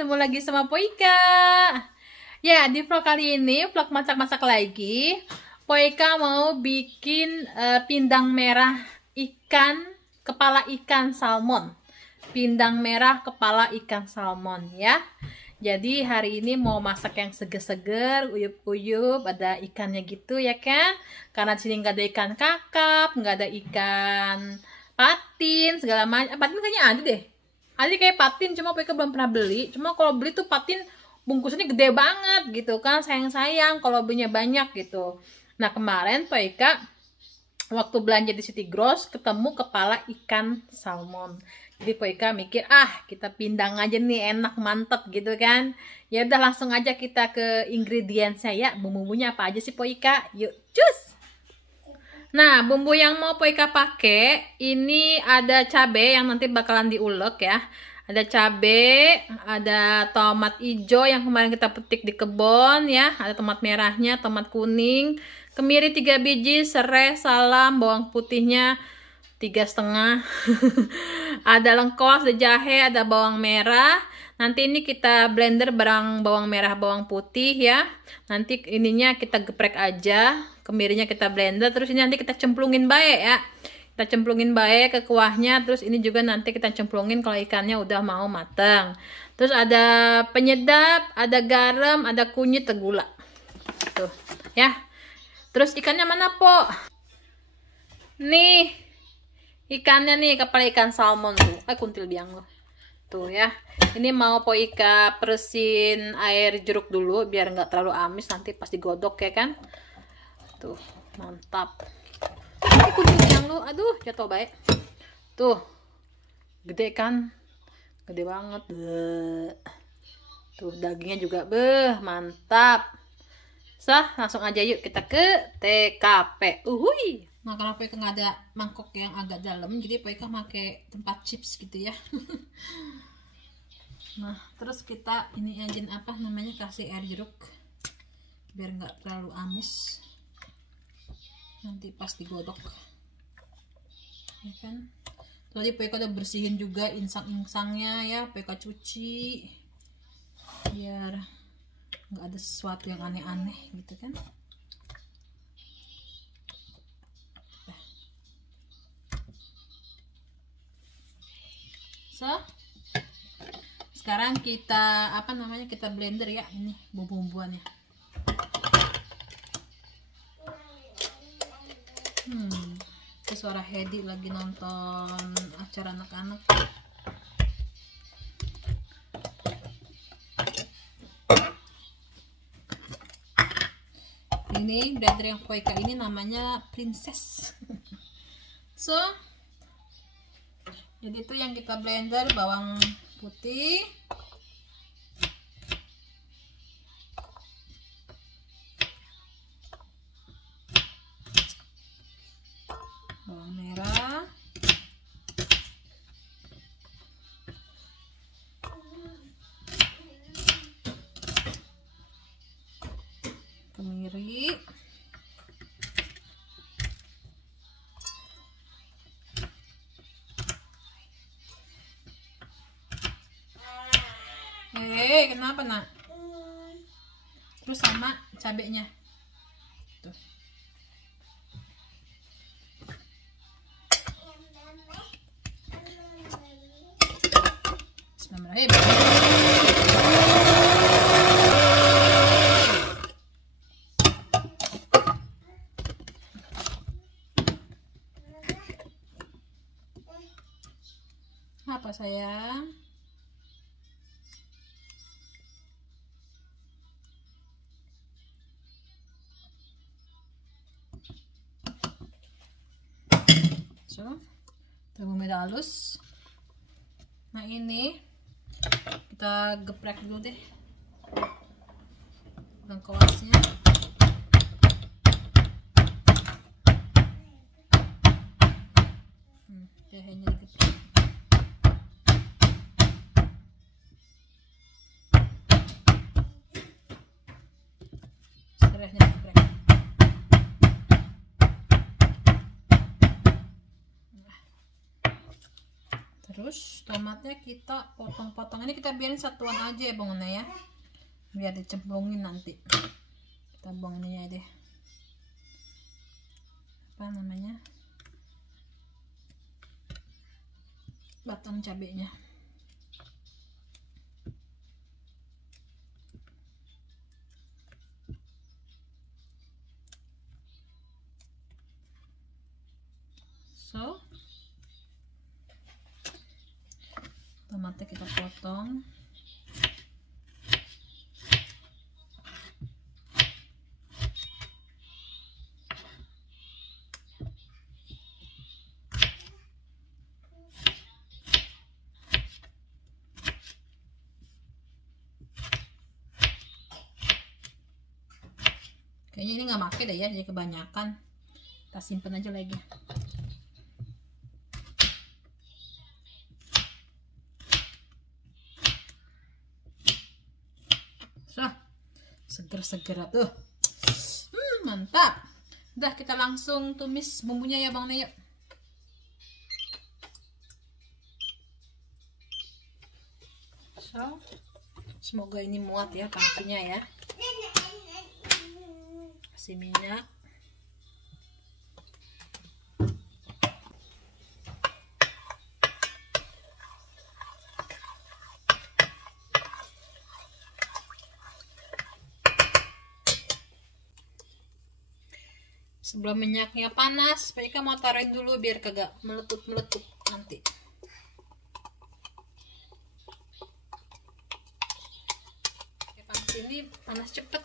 ketemu lagi sama Poika. Ya, di vlog kali ini, vlog masak-masak lagi. Poika mau bikin pindang merah ikan, kepala ikan salmon. Pindang merah kepala ikan salmon ya. Jadi hari ini mau masak yang seger-seger, uyup-uyup, ada ikannya gitu ya kan? Karena di sini nggak ada ikan kakap, nggak ada ikan patin, segala macam. Patin kayaknya ada deh. Ada kayak patin, cuma Poika belum pernah beli. Cuma kalau beli tuh patin bungkusnya gede banget gitu kan, sayang-sayang kalau belinya banyak gitu. Nah kemarin Poika waktu belanja di City Gross ketemu kepala ikan salmon. Jadi Poika mikir, kita pindang aja nih, enak mantep gitu kan. Ya udah langsung aja kita ke ingredientsnya ya. Bumbu-bumbunya apa aja sih Poika? Yuk, cus. Nah, bumbu yang mau Poika pakai ini ada cabai yang nanti bakalan diulek ya. Ada cabai, ada tomat hijau yang kemarin kita petik di kebun ya. Ada tomat merahnya, tomat kuning, kemiri 3 biji, serai, salam, bawang putihnya 3,5. Ada lengkuas, ada jahe, ada bawang merah. Nanti ini kita blender barang bawang merah, bawang putih ya. Nanti ininya kita geprek aja, kemirinya kita blender. Terus ini nanti kita cemplungin bae ya. Kita cemplungin bae ke kuahnya. Terus ini juga nanti kita cemplungin kalau ikannya udah mau mateng. Terus ada penyedap, ada garam, ada kunyit, ada gula. Tuh ya. Terus ikannya mana po? Nih ikannya nih, kepala ikan salmon tuh. Kuntil biang loh. Tuh ya. Ini mau Poika peresin air jeruk dulu biar nggak terlalu amis nanti pas digodok ya kan. Tuh, mantap. Kuntil biang lo. Aduh, jatuh baik. Tuh. Gede kan? Gede banget. Tuh, dagingnya juga mantap. Langsung aja yuk kita ke TKP. Uhuy. Nah karena Poika nggak ada mangkok yang agak dalam, jadi Poika pakai tempat chips gitu ya. Nah terus kita ini aja apa namanya, kasih air jeruk biar nggak terlalu amis nanti pas digodok ya kan. Tadi Poika udah bersihin juga insang-insangnya ya, Poika cuci biar nggak ada sesuatu yang aneh-aneh gitu kan. Sekarang kita kita blender ya, ini bumbu-bumbuannya. Itu suara Hedi lagi nonton acara anak-anak. Ini blender yang Poika ini namanya Princess. Jadi itu yang kita blender bawang putih, bawang merah, kemiri, kenapa nak? Terus sama cabenya. Tuh. Bismillahirrahmanirrahim. Apa sayang? Bumbu merah halus. Nah ini kita geprek dulu deh lengkuasnya. Jahenya digeprek. Serehnya digeprek. Terus tomatnya kita potong-potong. Ini kita biarin satuan aja ya Bang Una ya, biar dicemplungin nanti. Kita buang ini aja deh, apa namanya, batang cabenya. So tomatnya kita potong. Kayaknya ini nggak pakai deh ya, jadi kebanyakan. Kita simpen aja lagi. Seger-seger tuh. Mantap. Udah, kita langsung tumis bumbunya ya Bang Neo. So, semoga ini muat ya pancinya ya. Kasih minyak. Sebelum minyaknya panas, Pak mau taruhin dulu biar kagak meletup-meletup nanti. Panci ini panas cepet.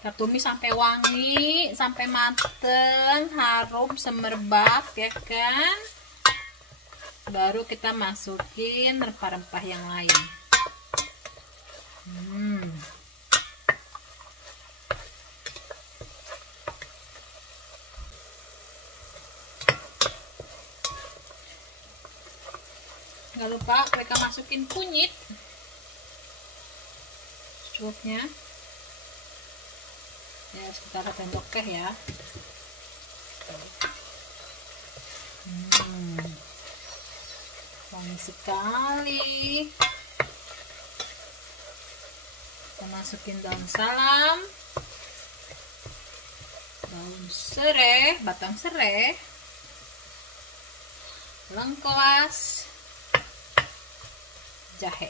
Kita tumis sampai wangi, sampai mateng, harum, semerbak ya kan. Baru kita masukin rempah-rempah yang lain. Nggak lupa mereka masukin kunyit cukupnya ya, sekitar sendok teh ya. Wangi sekali. Kita masukin daun salam, daun serai, batang serai, lengkuas, jahe.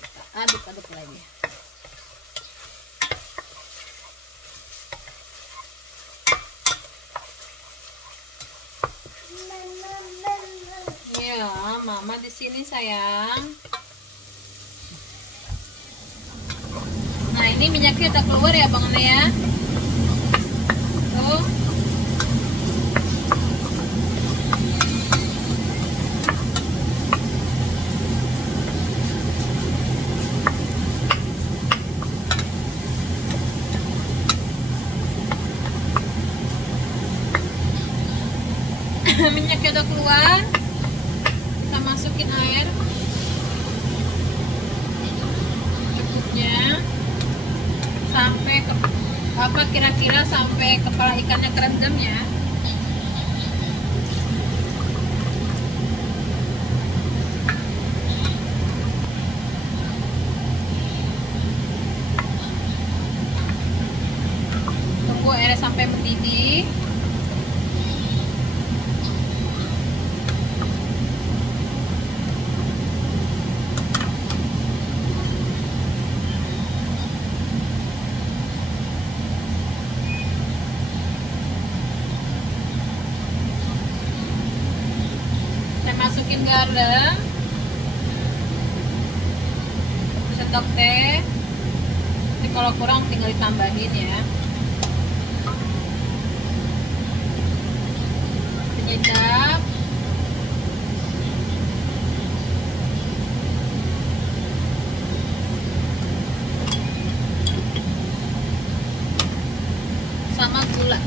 Kita aduk-aduk lagi. Ya, Mama di sini sayang. Nah, ini minyaknya udah keluar ya Bang Ne ya. Tuh. Minyaknya udah keluar, kita masukin air cukupnya sampai ke apa, kira-kira sampai kepala ikannya kerendam ya. Tunggu airnya sampai mendidih. Masukin garam, sendok teh. Jadi kalau kurang tinggal ditambahin ya. Penyedap, sama gula.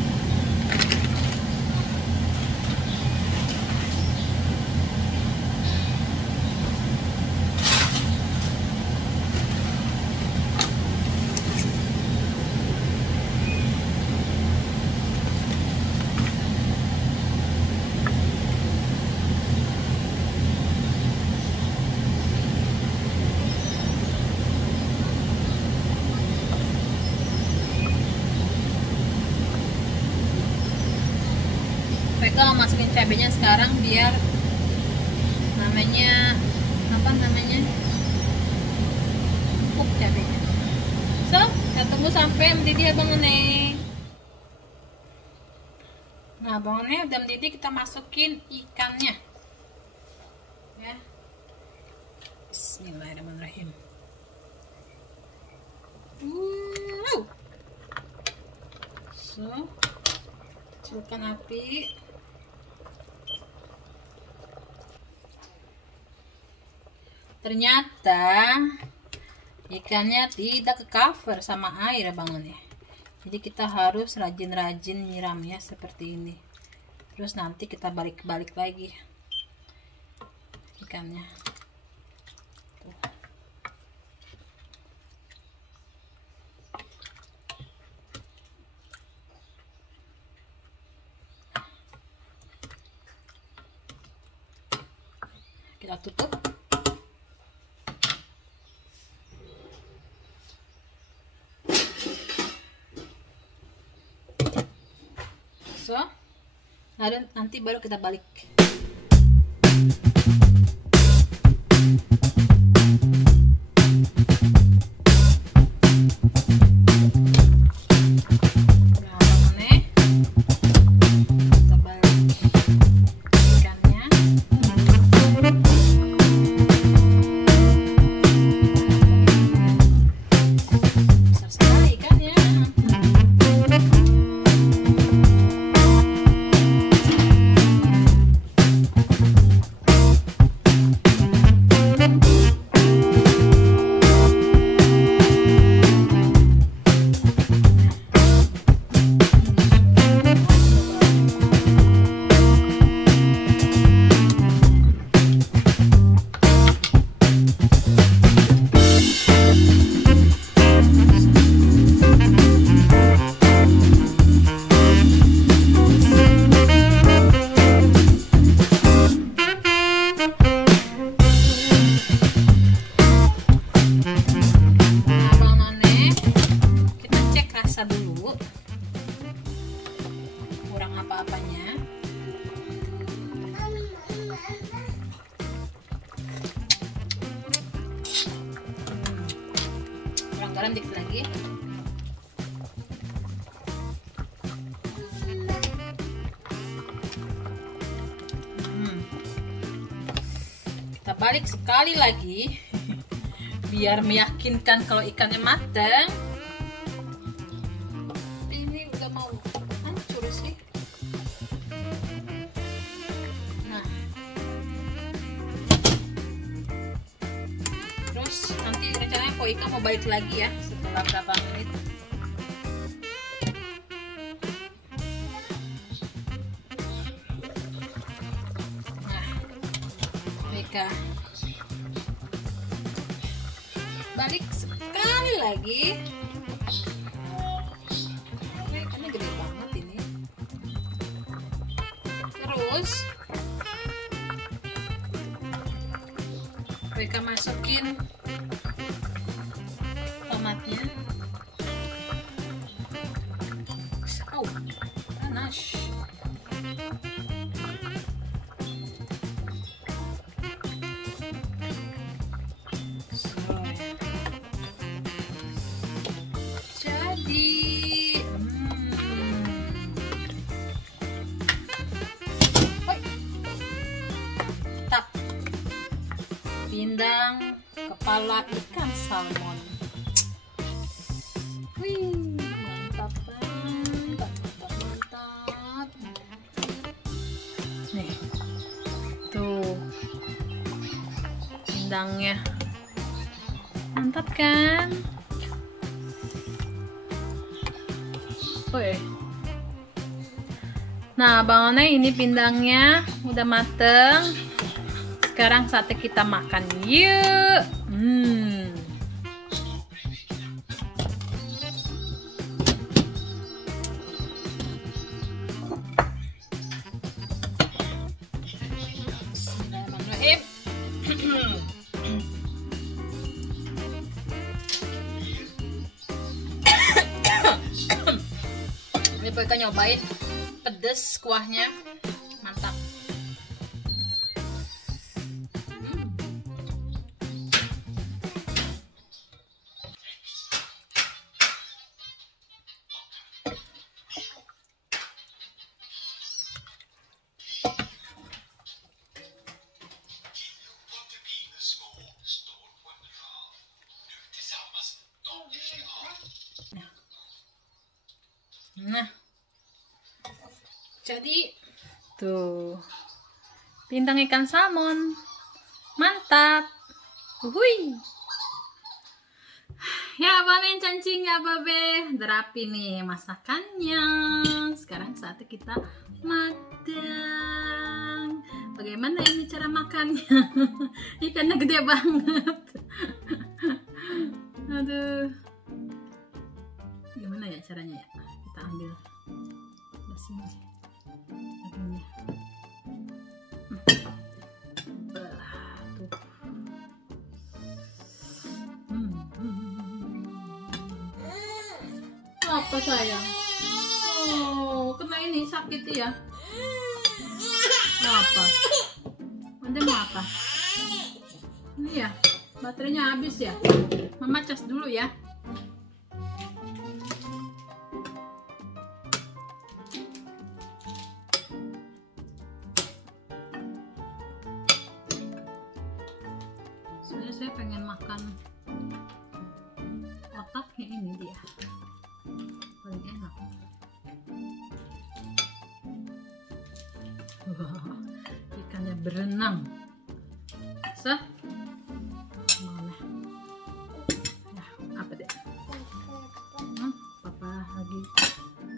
Mereka mau masukin cabenya sekarang biar namanya empuk cabenya. So, kita tunggu sampai mendidih ya Bang Nene. Nah, Bang Nene udah mendidih, kita masukin ikannya. Ya. Bismillahirrahmanirrahim. So, kecilkan api. Ternyata ikannya tidak ke cover sama air Bang Nene. Jadi kita harus rajin-rajin nyiramnya seperti ini. Terus nanti kita balik-balik lagi ikannya. Tuh. Kita tutup. So, nanti baru kita balik. Dulu kurang apa-apanya. Kurang garam dikit lagi. Kita balik sekali lagi biar meyakinkan kalau ikannya matang. Nanti rencananya Ika mau balik lagi ya setelah berapa menit. Nah, Ika balik sekali lagi. Ikannya gede banget ini. Terus Ika masukin tomatnya. Oh, panas. Jadi tap pindang kepala ikan salmon. Wih, mantap banget, mantap. Nih, tuh pindangnya, mantap kan? Wih. Nah, Bang One, ini pindangnya udah mateng. Sekarang saatnya kita makan. Yuk. Bismillahirrahmanirrahim. Ini Ika nyobain pedes. pedes kuahnya, mantap. Nah, jadi tuh pindang ikan salmon, mantap. Hui. Ya babe, cancing ya babe, terapi nih masakannya. Sekarang saatnya kita makan. Bagaimana ini cara makannya? Ikannya gede banget. Aduh, gimana ya caranya ya? Kita ambil sini dagingnya. Tuh. Apa sayang? Oh, kena ini sakit ya? Mau apa? Anda mau apa? Ini ya, baterainya habis ya. Mama cas dulu ya. Sebenarnya saya pengen makan otaknya, ini dia paling enak. Wah, ikannya berenang. Mana? Ya, apa deh? Papa lagi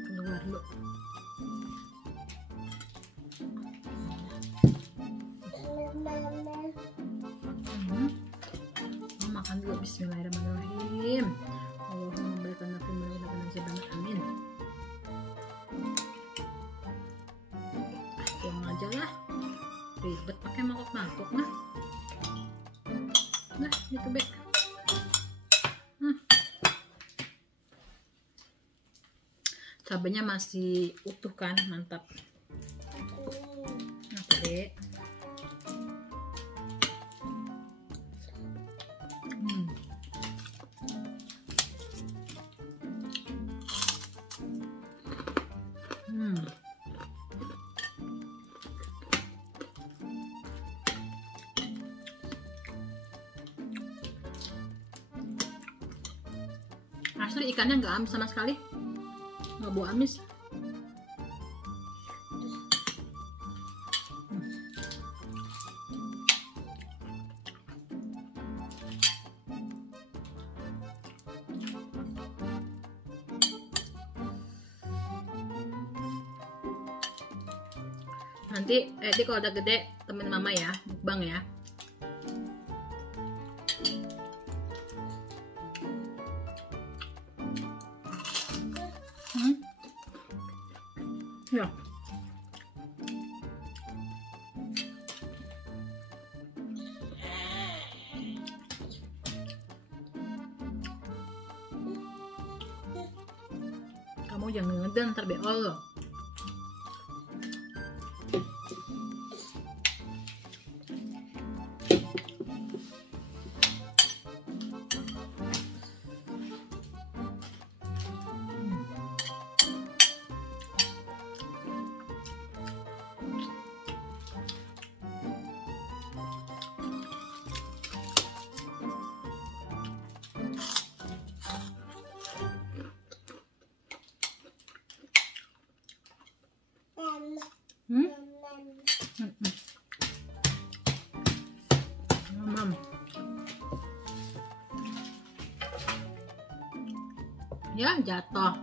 keluar dulu. Makan dulu. Bismillahirrahmanirrahim. Allahumma barik lana fi ma razaqtana, amin. Pulang aja lah, ribet pakai mangkok-mangkok mah. Nah, gitu be. Cabenya masih utuh kan, mantap. Apa dek? Asli ikannya nggak amis sama sekali, nggak bau amis. Nanti kalau udah gede temen mama ya, mukbang ya. Ya. Kamu jangan ngeden, ntar beol loh. Ya jatuh.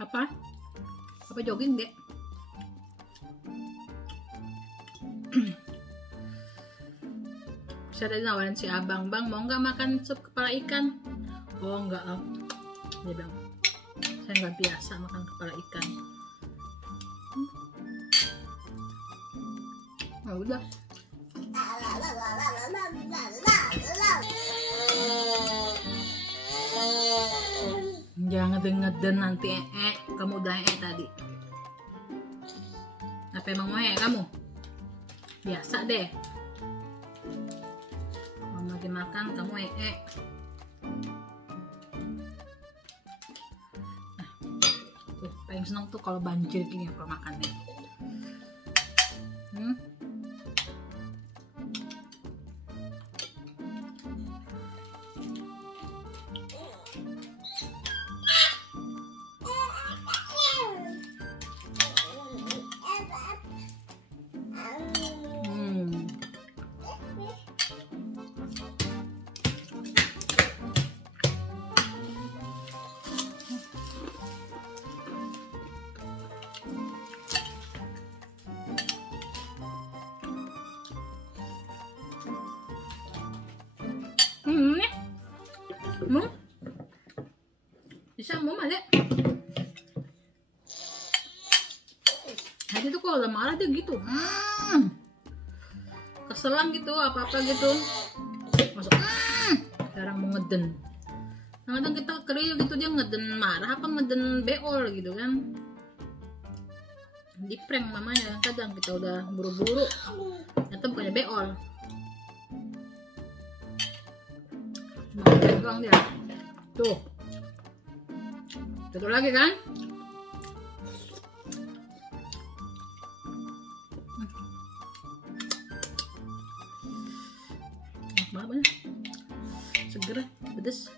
Apa jogging dek? Bisa tadi nawarin si abang, bang mau nggak makan sup kepala ikan? Oh enggak, dia bilang saya nggak biasa makan kepala ikan. Oh udah. Jangan ngeden nanti kamu udah tadi. Apa emang mau kamu? Biasa deh. Kalau lagi makan kamu Tuh, paling seneng tuh kalau banjir gini kalau makan deh. Bisa mau ada. Hadi tuh kalau udah marah dia gitu. Keselan gitu, apa-apa gitu. Masuk. Sekarang mau ngeden. Kadang kita kriuk gitu dia ngeden marah apa ngeden beol gitu kan. Di prank mamanya kadang kita udah buru-buru. Ternyata bukannya beol. Doang dia. Tuh. Satu lagi kan? Enak banget. Seger, pedes.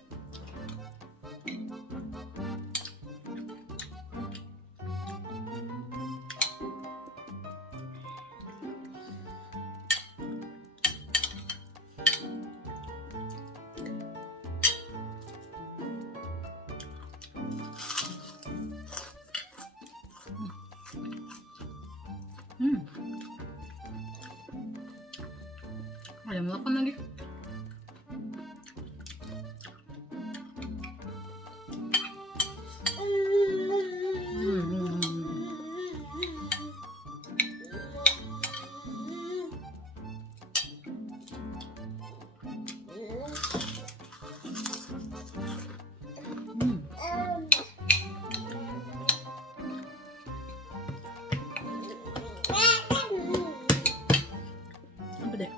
Ayam makan lagi. Apa deh?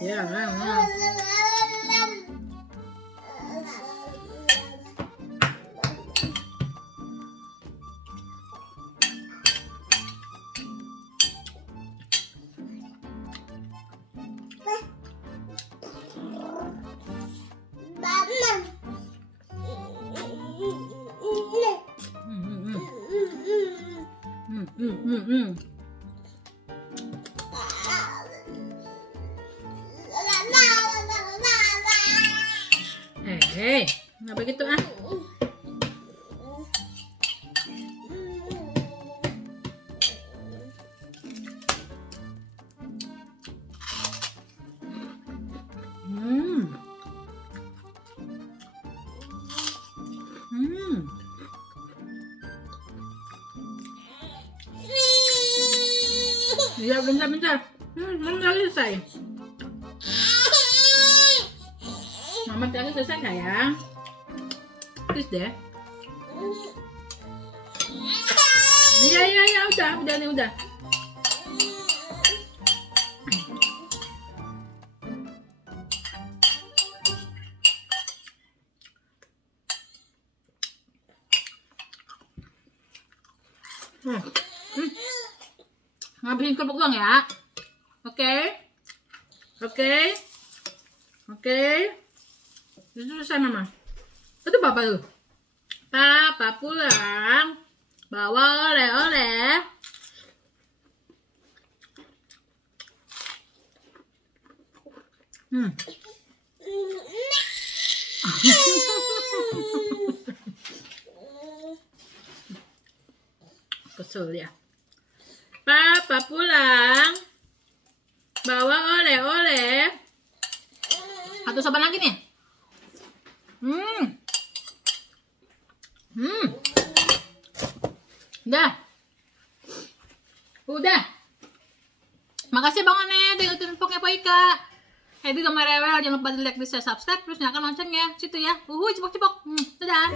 Ya, Hei, nggak begitu ah. Ya bentar. Bentar selesai. Mama tadi selesai sayang. Terus deh. Iya, udah nih udah. Ngabisin kerupuk doang ya. Oke. Itu selesai mama. Itu papa tuh. Papa pulang bawa oleh-oleh. Kesel ya. Papa pulang bawa oleh-oleh. Atau saban lagi nih. Udah. Makasih Bang Ane, ikutin info-nya Pak Ika. Jadi gambar rewel, jangan lupa di like, di share, subscribe, terus nyalakan loncengnya. Situ ya. Cepok-cepok. Dadah.